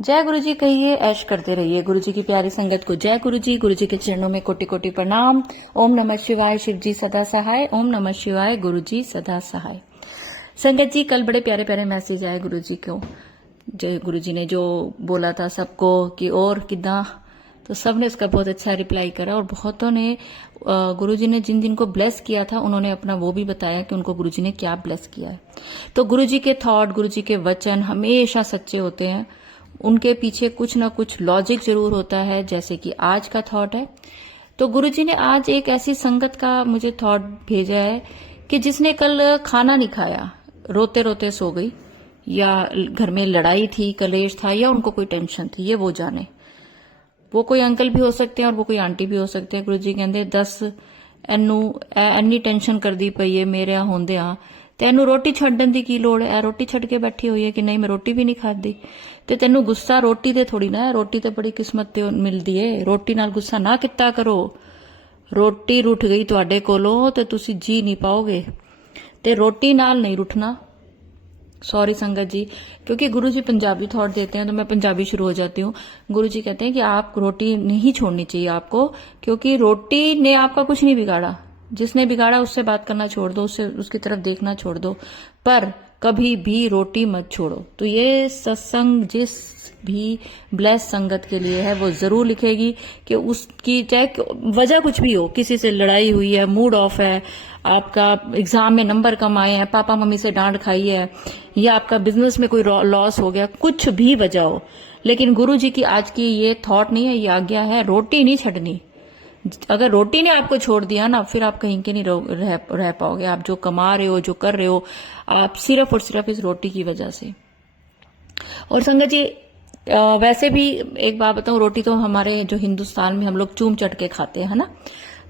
जय गुरु जी कहिए, ऐश करते रहिए। गुरु जी की प्यारी संगत को जय गुरु जी के चरणों में कोटि कोटि प्रणाम। ओम नमः शिवाय, शिव जी सदा सहाय। ओम नमः शिवाय, गुरु जी सदा सहाय। संगत जी, कल बड़े प्यारे प्यारे मैसेज आए गुरु जी को। जय गुरु जी ने जो बोला था सबको कि और किदा, तो सबने उसका बहुत अच्छा रिप्लाई करा। और बहुतों ने गुरु जी ने जिन जिन को ब्लेस किया था उन्होंने अपना वो भी बताया कि उनको गुरु जी ने क्या ब्लेस किया है। तो गुरु जी के थॉट, गुरु जी के वचन हमेशा सच्चे होते हैं। उनके पीछे कुछ ना कुछ लॉजिक जरूर होता है, जैसे कि आज का थॉट है। तो गुरुजी ने आज एक ऐसी संगत का मुझे थॉट भेजा है कि जिसने कल खाना नहीं खाया, रोते रोते सो गई, या घर में लड़ाई थी, कलेश था, या उनको कोई टेंशन थी, ये वो जाने। वो कोई अंकल भी हो सकते हैं और वो कोई आंटी भी हो सकते हैं। गुरुजी कहते 10 एनी टेंशन कर दी पई है मेरे होंदिया, तेनू रोटी छड्डन दी की लोड़ है। रोटी छड्ड के बैठी हुई है कि नहीं मैं रोटी भी नहीं खादी, ते तेनू गुस्सा रोटी ते थोड़ी ना है। रोटी ते बड़ी किस्मत ते मिलदी है। रोटी नाल गुस्सा ना किता करो। रोटी रुठ गई तुहाडे कोलों ते तुसी जी नहीं पाओगे, ते रोटी नाल नहीं रुठना। सॉरी संगत जी, क्योंकि गुरु जी पंजाबी थॉट देते हैं तो मैं पंजाबी शुरू हो जाती हूँ। गुरु जी कहते हैं कि आप रोटी नहीं छोड़नी चाहिए आपको, क्योंकि रोटी ने आपका कुछ नहीं बिगाड़ा। जिसने बिगाड़ा उससे बात करना छोड़ दो, उससे उसकी तरफ देखना छोड़ दो, पर कभी भी रोटी मत छोड़ो। तो ये सत्संग जिस भी ब्लेस संगत के लिए है वो जरूर लिखेगी कि उसकी चाहे वजह कुछ भी हो, किसी से लड़ाई हुई है, मूड ऑफ है, आपका एग्जाम में नंबर कम आए हैं, पापा मम्मी से डांट खाई है, या आपका बिजनेस में कोई लॉस हो गया, कुछ भी वजह हो, लेकिन गुरु जी की आज की ये थॉट नहीं है, ये आज्ञा है, रोटी नहीं छड़नी। अगर रोटी ने आपको छोड़ दिया ना, फिर आप कहीं के नहीं रह पाओगे। आप जो कमा रहे हो, जो कर रहे हो, आप सिर्फ और सिर्फ इस रोटी की वजह से। और संगत जी, वैसे भी एक बात बताऊं, रोटी तो हमारे जो हिंदुस्तान में हम लोग चूम चट के खाते हैं ना।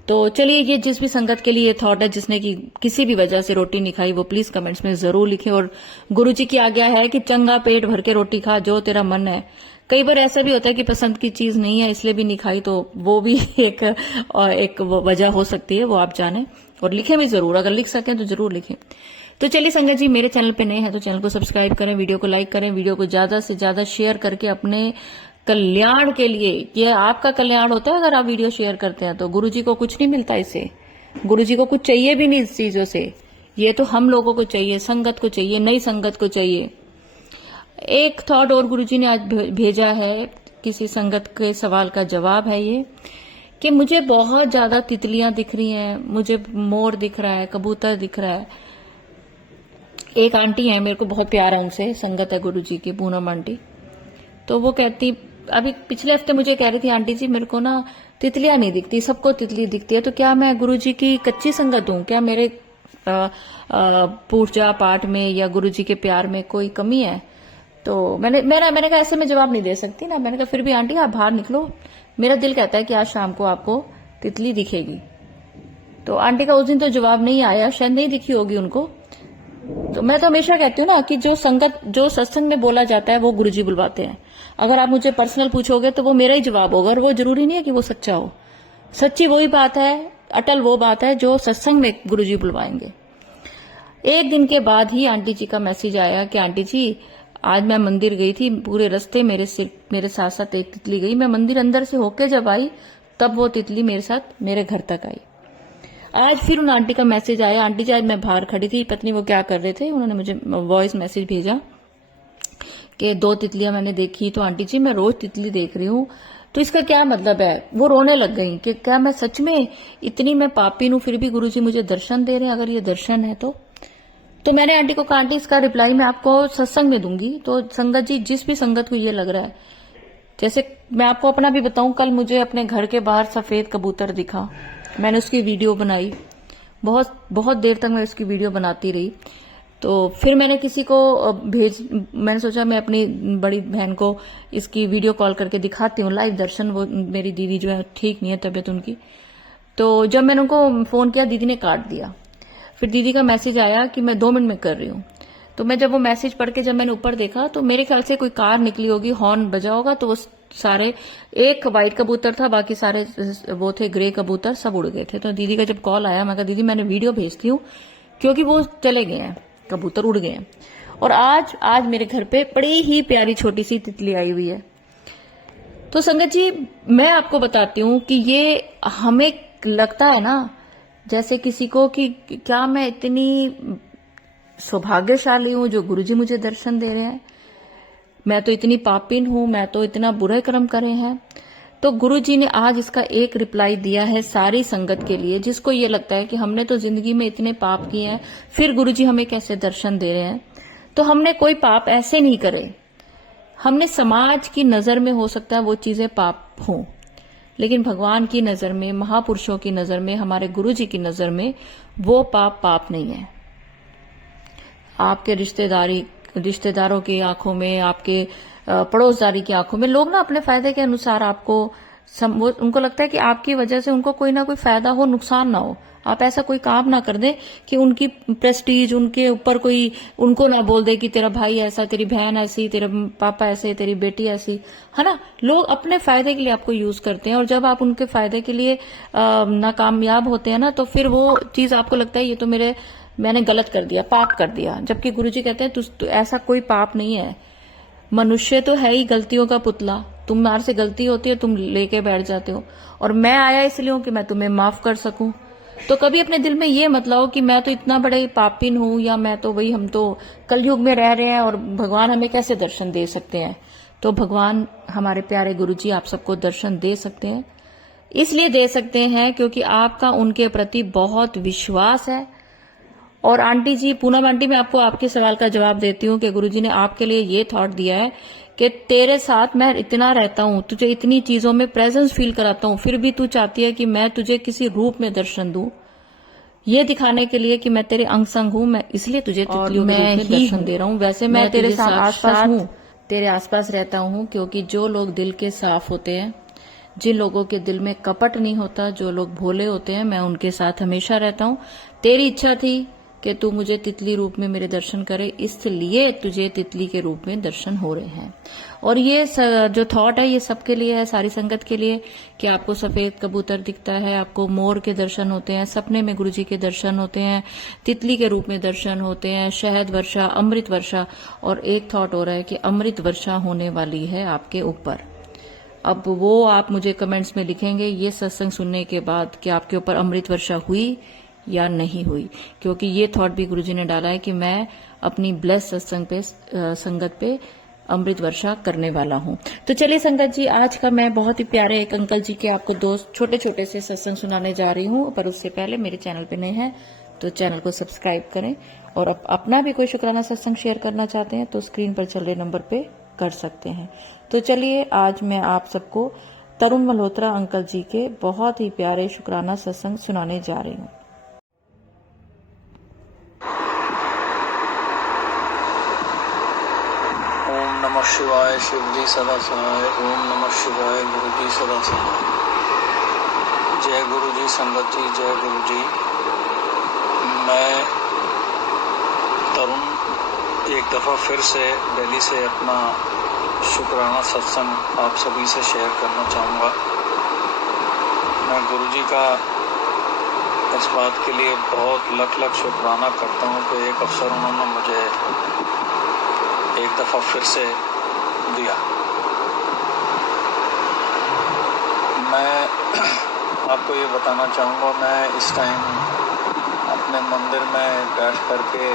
तो चलिए, ये जिस भी संगत के लिए थॉट है, जिसने की किसी भी वजह से रोटी नहीं खाई, वो प्लीज कमेंट्स में जरूर लिखे। और गुरु जी की आज्ञा है कि चंगा पेट भर के रोटी खा, जो तेरा मन है। कई बार ऐसा भी होता है कि पसंद की चीज नहीं है इसलिए भी नहीं खाई, तो वो भी एक वजह हो सकती है, वो आप जाने। और लिखें भी जरूर, अगर लिख सकें तो जरूर लिखें। तो चलिए संगत जी, मेरे चैनल पे नए हैं तो चैनल को सब्सक्राइब करें, वीडियो को लाइक करें, वीडियो को ज्यादा से ज्यादा शेयर करके अपने कल्याण के लिए, ये आपका कल्याण होता है अगर आप वीडियो शेयर करते हैं तो। गुरु जी को कुछ नहीं मिलता इससे, गुरु जी को कुछ चाहिए भी नहीं इस चीजों से। ये तो हम लोगों को चाहिए, संगत को चाहिए, नई संगत को चाहिए। एक थॉट और गुरु जी ने आज भेजा है, किसी संगत के सवाल का जवाब है ये, कि मुझे बहुत ज्यादा तितलियां दिख रही हैं, मुझे मोर दिख रहा है, कबूतर दिख रहा है। एक आंटी है, मेरे को बहुत प्यार है उनसे, संगत है गुरु जी की, पूनम आंटी। तो वो कहती, अभी पिछले हफ्ते मुझे कह रही थी, आंटी जी मेरे को ना तितलियां नहीं दिखती, सबको तितली दिखती है, तो क्या मैं गुरु जी की कच्ची संगत हूँ? क्या मेरे पूजा पाठ में या गुरु जी के प्यार में कोई कमी है? तो मैंने कहा ऐसे में जवाब नहीं दे सकती ना। मैंने कहा फिर भी आंटी आप बाहर निकलो, मेरा दिल कहता है कि आज शाम को आपको तितली दिखेगी। तो आंटी का उस दिन तो जवाब नहीं आया, शायद नहीं दिखी होगी उनको। तो मैं तो हमेशा कहती हूँ ना कि जो संगत, जो सत्संग में बोला जाता है वो गुरुजी बुलवाते हैं। अगर आप मुझे पर्सनल पूछोगे तो वो मेरा ही जवाब होगा, और वो जरूरी नहीं है कि वो सच्चा हो। सच्ची वही बात है, अटल वो बात है जो सत्संग में गुरुजी बुलवाएंगे। एक दिन के बाद ही आंटी जी का मैसेज आया कि आंटी जी आज मैं मंदिर गई थी, पूरे रास्ते मेरे साथ साथ एक तितली गई। मैं मंदिर अंदर से होके जब आई तब वो तितली मेरे साथ मेरे घर तक आई। आज फिर उन आंटी का मैसेज आया, आंटी जी आज मैं बाहर खड़ी थी, पत्नी वो क्या कर रहे थे, उन्होंने मुझे वॉइस मैसेज भेजा कि 2 तितलियां मैंने देखी। तो आंटी जी मैं रोज तितली देख रही हूँ, तो इसका क्या मतलब है? वो रोने लग गई कि क्या मैं सच में इतनी मैं पापी हूं, फिर भी गुरुजी मुझे दर्शन दे रहे हैं? अगर ये दर्शन है तो मैंने आंटी को कहा, आंटी इसका रिप्लाई मैं आपको सत्संग में दूंगी। तो संगत जी, जिस भी संगत को ये लग रहा है, जैसे मैं आपको अपना भी बताऊं, कल मुझे अपने घर के बाहर सफेद कबूतर दिखा, मैंने उसकी वीडियो बनाई, बहुत देर तक मैं उसकी वीडियो बनाती रही। तो फिर मैंने किसी को मैंने सोचा मैं अपनी बड़ी बहन को इसकी वीडियो कॉल करके दिखाती हूँ लाइव दर्शन। वो मेरी दीदी जो है ठीक नहीं है तबीयत उनकी, तो जब मैंने उनको फोन किया दीदी ने काट दिया। फिर दीदी का मैसेज आया कि मैं 2 मिनट में कर रही हूँ। तो मैं जब वो मैसेज पढ़ के जब मैंने ऊपर देखा तो मेरे ख्याल से कोई कार निकली होगी, हॉर्न बजा होगा, तो वो सारे, एक व्हाइट कबूतर था, बाकी सारे वो थे ग्रे कबूतर, सब उड़ गए थे। तो दीदी का जब कॉल आया, मैं कहा दीदी मैंने वीडियो भेजती हूँ, क्योंकि वो चले गए हैं, कबूतर उड़ गए हैं। और आज मेरे घर पे बड़ी ही प्यारी छोटी सी तितली आई हुई है। तो संगत जी, मैं आपको बताती हूँ कि ये हमें लगता है ना जैसे किसी को कि क्या मैं इतनी सौभाग्यशाली हूं जो गुरुजी मुझे दर्शन दे रहे हैं, मैं तो इतनी पापिन हूं, मैं तो इतना बुरे कर्म करे हैं। तो गुरुजी ने आज इसका एक रिप्लाई दिया है सारी संगत के लिए, जिसको ये लगता है कि हमने तो जिंदगी में इतने पाप किए हैं, फिर गुरुजी हमें कैसे दर्शन दे रहे हैं। तो हमने कोई पाप ऐसे नहीं करे, हमने समाज की नजर में हो सकता है वो चीजें पाप हों, लेकिन भगवान की नजर में, महापुरुषों की नजर में, हमारे गुरुजी की नजर में वो पाप नहीं है। आपके रिश्तेदारों की आंखों में, आपके पड़ोसदारी की आंखों में लोग ना अपने फायदे के अनुसार आपको उनको लगता है कि आपकी वजह से उनको कोई ना कोई फायदा हो, नुकसान ना हो। आप ऐसा कोई काम ना कर दे कि उनकी प्रेस्टीज, उनके ऊपर कोई उनको ना बोल दे कि तेरा भाई ऐसा, तेरी बहन ऐसी, तेरा पापा ऐसे, तेरी बेटी ऐसी, है ना। लोग अपने फायदे के लिए आपको यूज करते हैं, और जब आप उनके फायदे के लिए नाकामयाब होते हैं ना, तो फिर वो चीज आपको लगता है ये तो मैंने गलत कर दिया, पाप कर दिया। जबकि गुरुजी कहते हैं तो ऐसा कोई पाप नहीं है। मनुष्य तो है ही गलतियों का पुतला, तुम्हारे से गलती होती है, तुम लेके बैठ जाते हो, और मैं आया इसलिए हूं कि मैं तुम्हें माफ कर सकूं। तो कभी अपने दिल में ये मत लाओ कि मैं तो इतना बड़े पापिन हूं, या मैं तो वही, हम तो कलयुग में रह रहे हैं और भगवान हमें कैसे दर्शन दे सकते हैं। तो भगवान, हमारे प्यारे गुरुजी आप सबको दर्शन दे सकते हैं, इसलिए दे सकते हैं क्योंकि आपका उनके प्रति बहुत विश्वास है। और आंटी जी, पूनम आंटी, मैं आपको आपके सवाल का जवाब देती हूँ कि गुरुजी ने आपके लिए ये थॉट दिया है कि तेरे साथ मैं इतना रहता हूँ, तुझे इतनी चीजों में प्रेजेंस फील कराता हूँ, फिर भी तू चाहती है कि मैं तुझे किसी रूप में दर्शन दूं, ये दिखाने के लिए कि मैं तेरे अंग संग हूँ, मैं इसलिए तुझे तितलियों के रूप में दर्शन दे रहा हूँ। वैसे मैं तेरे साथ आसपास हूँ, तेरे आसपास रहता हूँ, क्योंकि जो लोग दिल के साफ होते हैं, जिन लोगों के दिल में कपट नहीं होता, जो लोग भोले होते हैं, मैं उनके साथ हमेशा रहता हूँ। तेरी इच्छा थी कि तू मुझे तितली रूप में मेरे दर्शन करे, इसलिए तुझे तितली के रूप में दर्शन हो रहे हैं। और ये जो थॉट है ये सबके लिए है, सारी संगत के लिए, कि आपको सफेद कबूतर दिखता है, आपको मोर के दर्शन होते हैं, सपने में गुरुजी के दर्शन होते हैं, तितली के रूप में दर्शन होते हैं, शहद वर्षा, अमृत वर्षा, और एक थॉट हो रहा है कि अमृत वर्षा होने वाली है आपके ऊपर। अब वो आप मुझे कमेंट्स में लिखेंगे ये सत्संग सुनने के बाद कि आपके ऊपर अमृत वर्षा हुई या नहीं हुई, क्योंकि ये थॉट भी गुरुजी ने डाला है कि मैं अपनी ब्लेस सत्संग पे, संगत पे अमृत वर्षा करने वाला हूं। तो चलिए संगत जी, आज का मैं बहुत ही प्यारे एक अंकल जी के आपको दो छोटे छोटे से सत्संग सुनाने जा रही हूं, पर उससे पहले मेरे चैनल पे नए हैं तो चैनल को सब्सक्राइब करें, और अपना भी कोई शुक्राना सत्संग शेयर करना चाहते हैं तो स्क्रीन पर चल रहे नंबर पे कर सकते हैं। तो चलिए, आज मैं आप सबको तरुण मल्होत्रा अंकल जी के बहुत ही प्यारे शुक्राना सत्संग सुनाने जा रही हूँ। ओम नमः शिवाय, शिव जी सदा सहाय। ओम नमः शिवाय, गुरु जी सदा सहाय। जय गुरु जी, संगत जी, जय गुरु जी। मैं तरुण एक दफ़ा फिर से दिल्ली से अपना शुक्राना सत्संग आप सभी से शेयर करना चाहूँगा। मैं गुरु जी का इस बात के लिए बहुत लख लख शुक्राना करता हूँ कि एक अवसर उन्होंने मुझे एक दफ़ा फिर से दिया। मैं आपको ये बताना चाहूँगा, मैं इस टाइम अपने मंदिर में बैठ करके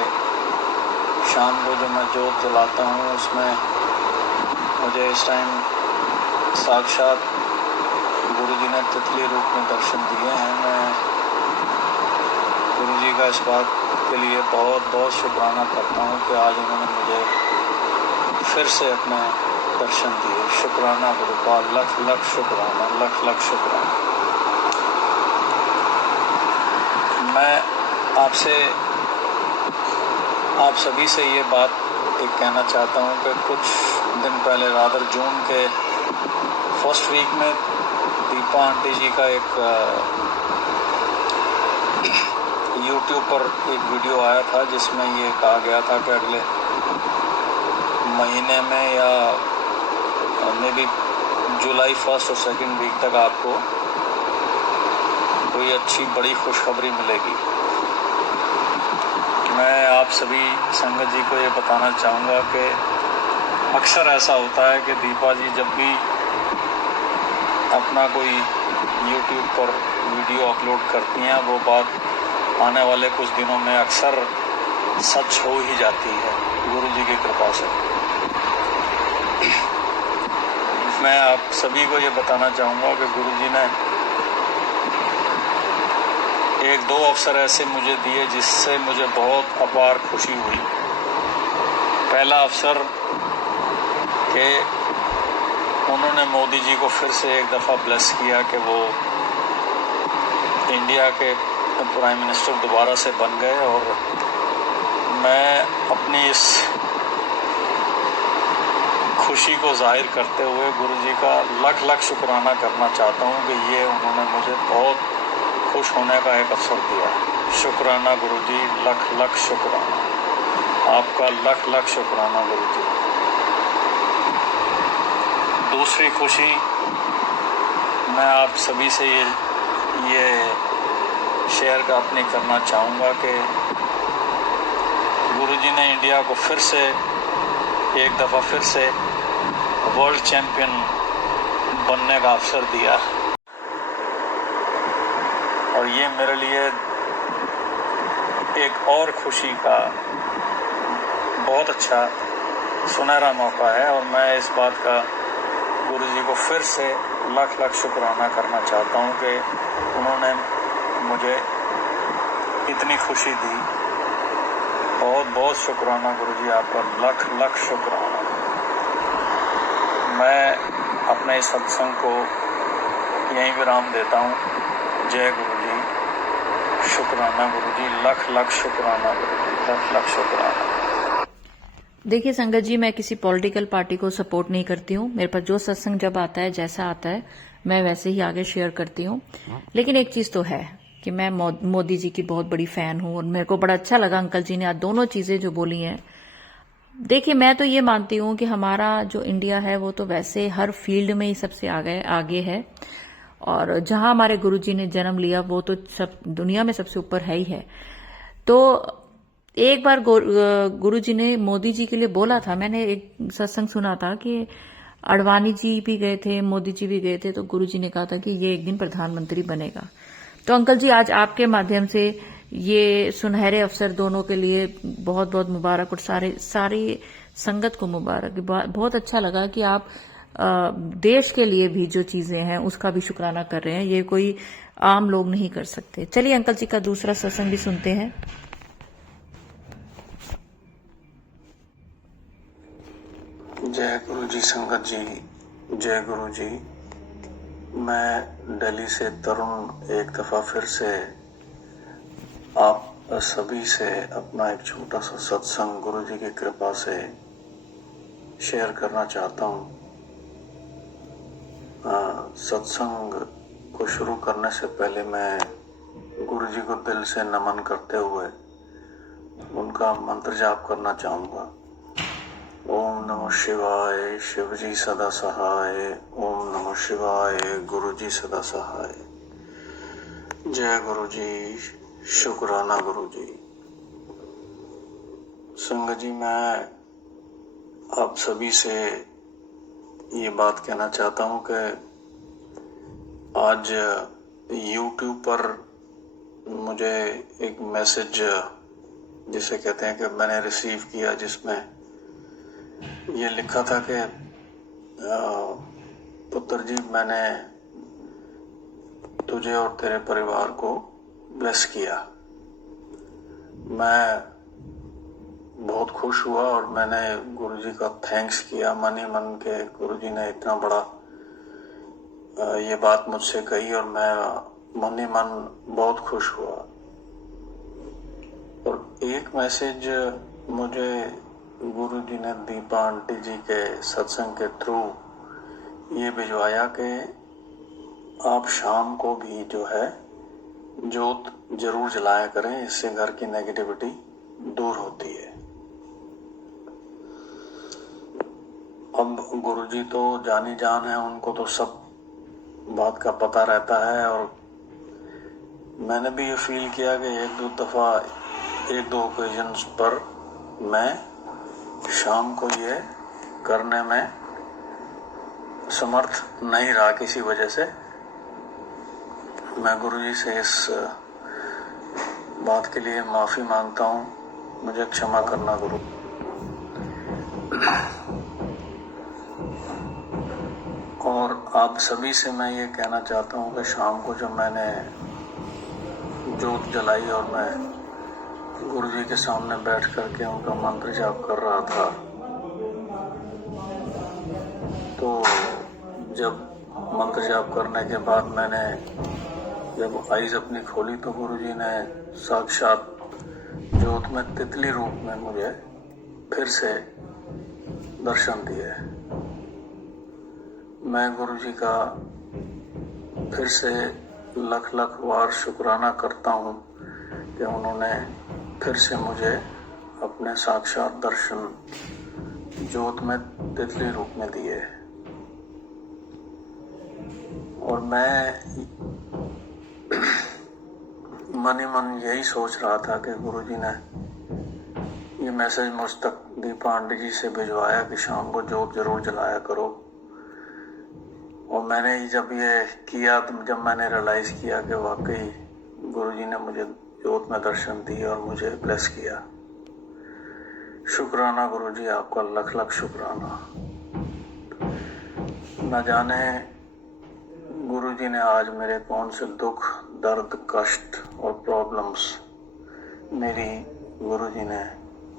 शाम को जो मैं जोत जलाता हूँ उसमें मुझे इस टाइम साक्षात गुरुजी ने तितली रूप में दर्शन दिए हैं। मैं गुरुजी का इस बात के लिए बहुत बहुत शुक्राना करता हूँ कि आज उन्होंने मुझे फिर से अपने दर्शन दिए। शुक्राना गुरुपाल, लख लख शुक्राना, लख लख शुक्राना। मैं आप सभी से ये बात एक कहना चाहता हूँ कि कुछ दिन पहले, रादर जून के फर्स्ट वीक में, दीपा आंटी जी का एक यूट्यूब पर एक वीडियो आया था जिसमें ये कहा गया था कि अगले महीने में या मे बी जुलाई 1 और 2 वीक तक आपको कोई अच्छी बड़ी खुशखबरी मिलेगी। मैं आप सभी संगत जी को ये बताना चाहूँगा कि अक्सर ऐसा होता है कि दीपा जी जब भी अपना कोई YouTube पर वीडियो अपलोड करती हैं, वो बात आने वाले कुछ दिनों में अक्सर सच हो ही जाती है गुरु जी की कृपा से। मैं आप सभी को ये बताना चाहूँगा कि गुरु जी ने एक दो अवसर ऐसे मुझे दिए जिससे मुझे बहुत अपार खुशी हुई। पहला अवसर कि उन्होंने मोदी जी को फिर से एक दफ़ा ब्लेस किया कि वो इंडिया के प्राइम मिनिस्टर दोबारा से बन गए, और मैं अपनी इस खुशी को जाहिर करते हुए गुरु जी का लख लख शुक्राना करना चाहता हूँ कि ये उन्होंने मुझे बहुत खुश होने का एक अवसर दिया। शुक्राना गुरु जी, लख लख शुक्राना, आपका लख लख शुक्राना गुरु जी। दूसरी खुशी मैं आप सभी से ये शेयर का अपनी करना चाहूँगा कि गुरु जी ने इंडिया को फिर से एक दफ़ा फिर से वर्ल्ड चैंपियन बनने का अवसर दिया, और ये मेरे लिए एक और खुशी का बहुत अच्छा सुनहरा मौका है। और मैं इस बात का गुरु जी को फिर से लख लख शुक्राना करना चाहता हूँ कि उन्होंने मुझे इतनी खुशी दी। बहुत बहुत शुक्राना गुरु जी, आपका लख लख शुक्राना। मैं अपने इस सत्संग को यहीं विराम देता हूँ। जय गुरु जी, शुक्राना गुरु जी, लख लख शुक्राना गुरु जी, लख लख शुक्राना। देखिए संगत जी, मैं किसी पॉलिटिकल पार्टी को सपोर्ट नहीं करती हूँ। मेरे पास जो सत्संग जब आता है, जैसा आता है, मैं वैसे ही आगे शेयर करती हूँ। लेकिन एक चीज तो है कि मैं मोदी जी की बहुत बड़ी फैन हूँ, और मेरे को बड़ा अच्छा लगा अंकल जी ने आज दोनों चीजें जो बोली हैं। देखिए, मैं तो ये मानती हूँ कि हमारा जो इंडिया है वो तो वैसे हर फील्ड में ही सबसे आगे है, और जहां हमारे गुरुजी ने जन्म लिया वो तो सब दुनिया में सबसे ऊपर है ही है। तो एक बार गुरुजी ने मोदी जी के लिए बोला था, मैंने एक सत्संग सुना था कि अडवाणी जी भी गए थे, मोदी जी भी गए थे, तो गुरुजी ने कहा था कि ये एक दिन प्रधानमंत्री बनेगा। तो अंकल जी, आज आपके माध्यम से ये सुनहरे अवसर दोनों के लिए बहुत बहुत मुबारक, और सारी संगत को मुबारक। बहुत अच्छा लगा कि आप देश के लिए भी जो चीजें हैं उसका भी शुक्राना कर रहे हैं। ये कोई आम लोग नहीं कर सकते। चलिए अंकल जी का दूसरा सत्संग भी सुनते हैं। जय गुरु जी संगत जी, जय गुरु जी। मैं दिल्ली से तरुण एक दफा फिर से आप सभी से अपना एक छोटा सा सत्संग गुरु जी की कृपा से शेयर करना चाहता हूँ। सत्संग को शुरू करने से पहले मैं गुरु जी को दिल से नमन करते हुए उनका मंत्र जाप करना चाहूँगा। ओम नमः शिवाय, शिव जी सदा सहाय। ओम नमः शिवाय, गुरु जी सदा सहाय। जय गुरु जी, शुक्राना गुरु जी। संगत जी, मैं आप सभी से ये बात कहना चाहता हूँ कि आज YouTube पर मुझे एक मैसेज जिसे कहते हैं कि मैंने रिसीव किया, जिसमें ये लिखा था कि पुत्र जी, मैंने तुझे और तेरे परिवार को ब्लेस किया। मैं बहुत खुश हुआ और मैंने गुरुजी का थैंक्स किया मन ही मन के गुरुजी ने इतना बड़ा ये बात मुझसे कही, और मैं मन ही मन बहुत खुश हुआ। और एक मैसेज मुझे गुरुजी ने दीपा आंटी जी के सत्संग के थ्रू ये भिजवाया कि आप शाम को भी जो है जोत जरूर जलाया करें, इससे घर की नेगेटिविटी दूर होती है। अब गुरुजी तो जानी जान है, उनको तो सब बात का पता रहता है, और मैंने भी ये फील किया कि एक दो दफा एक दो ओकेजन्स पर मैं शाम को ये करने में समर्थ नहीं रहा किसी वजह से। मैं गुरुजी से इस बात के लिए माफी मांगता हूँ, मुझे क्षमा करना गुरु। और आप सभी से मैं ये कहना चाहता हूँ कि शाम को जब मैंने जोत जलाई और मैं गुरुजी के सामने बैठ करके उनका मंत्र जाप कर रहा था, तो जब मंत्र जाप करने के बाद मैंने जब आईज अपनी खोली तो गुरुजी ने साक्षात जोत में तितली रूप में मुझे फिर से दर्शन दिए। मैं गुरुजी का फिर से लख लख बार शुक्राना करता हूँ कि उन्होंने फिर से मुझे अपने साक्षात दर्शन जोत में तितली रूप में दिए। और मैं मन ही मन यही सोच रहा था कि गुरुजी ने ये मैसेज मुझ तक दीपा आंटी जी से भिजवाया कि शाम को जोत जरूर जलाया करो। और मैंने जब ये किया तो जब मैंने रियलाइज किया कि वाकई गुरुजी ने मुझे जोत में दर्शन दिए और मुझे ब्लेस किया। शुक्राना गुरुजी, आपका लख लख शुक्राना। न जाने गुरुजी ने आज मेरे कौन से दुख, दर्द, कष्ट और प्रॉब्लम्स मेरी गुरुजी ने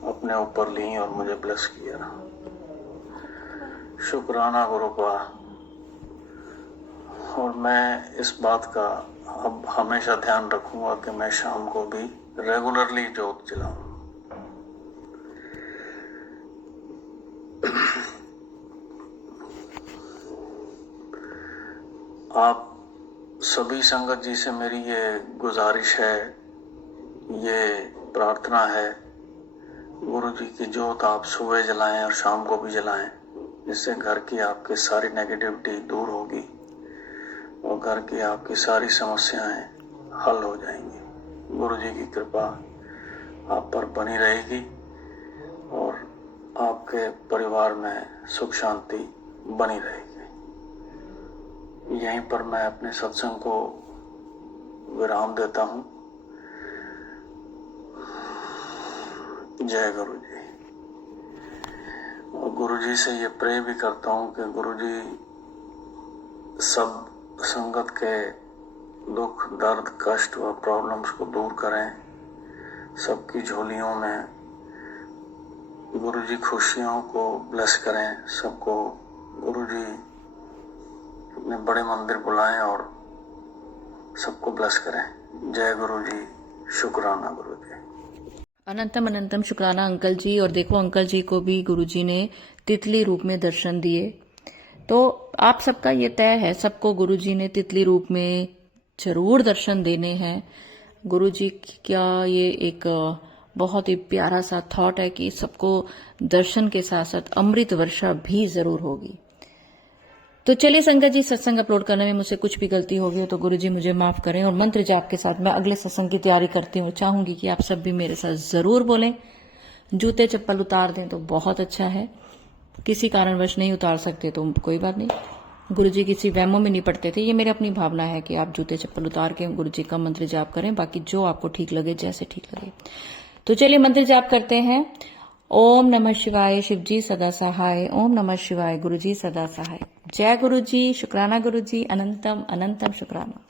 अपने ऊपर ली और मुझे ब्लेस किया। शुक्राना गुरु का। और मैं इस बात का अब हमेशा ध्यान रखूंगा कि मैं शाम को भी रेगुलरली जोत जलाऊं। आप सभी संगत जी से मेरी ये गुजारिश है, ये प्रार्थना है, गुरु जी की जोत आप सुबह जलाएं और शाम को भी जलाएं, जिससे घर की आपकी सारी नेगेटिविटी दूर होगी और घर की आपकी सारी समस्याएं हल हो जाएंगी। गुरु जी की कृपा आप पर बनी रहेगी और आपके परिवार में सुख शांति बनी रहेगी। यहीं पर मैं अपने सत्संग को विराम देता हूँ। जय गुरु जी। और गुरु जी से ये प्रे भी करता हूँ कि गुरु जी सब संगत के दुख, दर्द, कष्ट व प्रॉब्लम्स को दूर करें। सबकी झोलियों में गुरुजी खुशियों को ब्लेस करें। सबको गुरुजी अपने बड़े मंदिर बुलाएं और सबको ब्लेस करें। जय गुरुजी। शुक्राना गुरुजी। अनंतम अनंतम शुक्राना अंकल जी। और देखो अंकल जी को भी गुरुजी ने तितली रूप में दर्शन दिए। तो आप सबका ये तय है, सबको गुरुजी ने तितली रूप में जरूर दर्शन देने हैं। गुरुजी का ये एक बहुत ही प्यारा सा थॉट है कि सबको दर्शन के साथ साथ अमृत वर्षा भी जरूर होगी। तो चलिए संगत जी, सत्संग अपलोड करने में मुझसे कुछ भी गलती होगी तो गुरुजी मुझे माफ करें। और मंत्र जाप के साथ मैं अगले सत्संग की तैयारी करती हूँ। चाहूंगी कि आप सब भी मेरे साथ जरूर बोलें। जूते चप्पल उतार दें तो बहुत अच्छा है, किसी कारणवश नहीं उतार सकते तो कोई बात नहीं। गुरुजी किसी वहमों में नहीं पड़ते थे। ये मेरी अपनी भावना है कि आप जूते चप्पल उतार के गुरुजी का मंत्र जाप करें, बाकी जो आपको ठीक लगे, जैसे ठीक लगे। तो चलिए मंत्र जाप करते हैं। ओम नमः शिवाय, शिवजी सदा सहाय। ओम नमः शिवाय, गुरुजी सदा सहाय। जय गुरुजी। शुक्राना गुरुजी। अनंतम अनंतम शुक्राना।